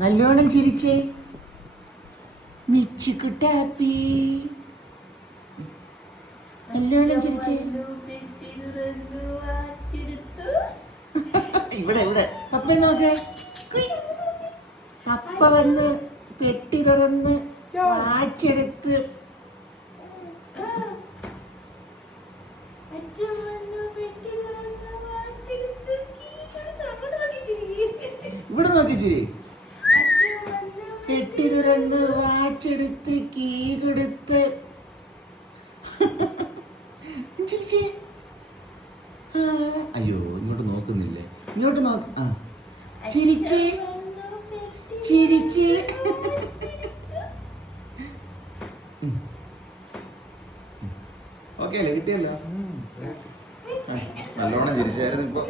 നല്ലോണം ചിരിച്ചേ. മിച്ചുക്കുട്ടാപ്പി നല്ലോണം ചിരിച്ചേ. ഇവിടെ ഇവിടെ പപ്പ നോക്കേ. പപ്പ വന്ന് പെട്ടി തുറന്ന് വാച്ചെടുത്ത്. ഇവിടെ നോക്കി ചിരി. പെട്ടി തുറന്ന് വാച്ചെടുത്ത് കീ കൊടുത്ത്. അയ്യോ ഇങ്ങോട്ട് നോക്കുന്നില്ലേ? ഇങ്ങോട്ട് നോക്ക്. ആ ചിരിച്ച് ചിരിച്ച്. ഓക്കെ അല്ലേ? കിട്ടിയല്ലോ. നല്ലോണം ചിരിച്ചായിരുന്നു ഇപ്പൊ.